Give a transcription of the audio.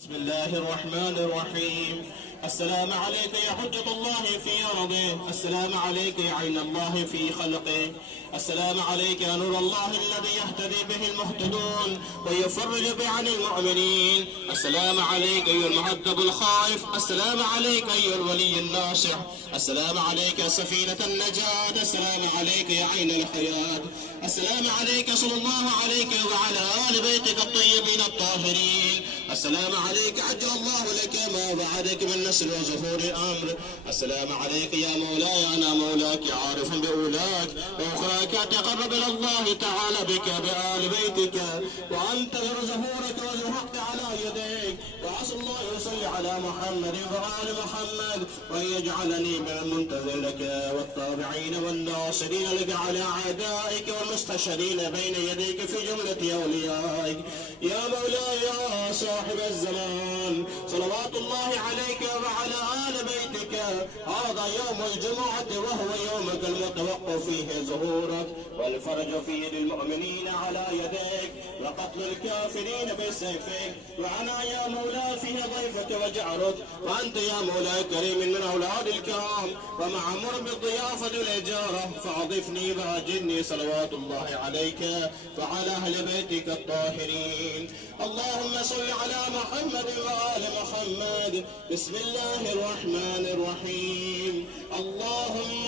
بسم الله الرحمن الرحيم. السلام عليك يا حجة الله في أرضه، السلام عليك يا عين الله في خلقه، السلام عليك يا نور الله الذي يهتدي به المهتدون ويفرج به عن المؤمنين، السلام عليك أيها المهذب الخائف، السلام عليك أيها الولي الناصح، السلام عليك يا سفينة النجاة، السلام عليك يا عين الحياة، السلام عليك صلى الله عليك وعلى آل بيتك الطيبين الطاهرين، السلام عليك عجل الله لك ما وعدك من نسل وظهور الأمر، السلام عليك يا مولاي أنا مولاك عارف بأولاك وأخراك أتقرب إلى الله تعالى بك بآل بيتك وأنتظر ظهورك وظهرت على يديك، وعسى الله يصلي على محمد وآل محمد وأن يجعلني من المنتظر لك والطابعين والناصرين لك على أعدائك والمستشهدين بين يديك في جملة أوليائك يا مولاي يا صاحب الزمان، صلوات الله عليك وعلى آل بيتك. هذا يوم الجمعة وهو يومك المتوقع فيه ظهورك والفرج فيه للمؤمنين على يديك وقتل الكافرين بسيفك، وأنا يا مولاي فيه ضيفك وجعرك، وأنت يا مولاي كريم من أولاد الكرام ومعمر بالضيافة والإجارة، فأضفني وأجرني صلوات الله عليك وعلى أهل بيتك الطاهرين. اللهم صل على محمد وآل محمد. بسم الله الرحمن الرحيم. اللهم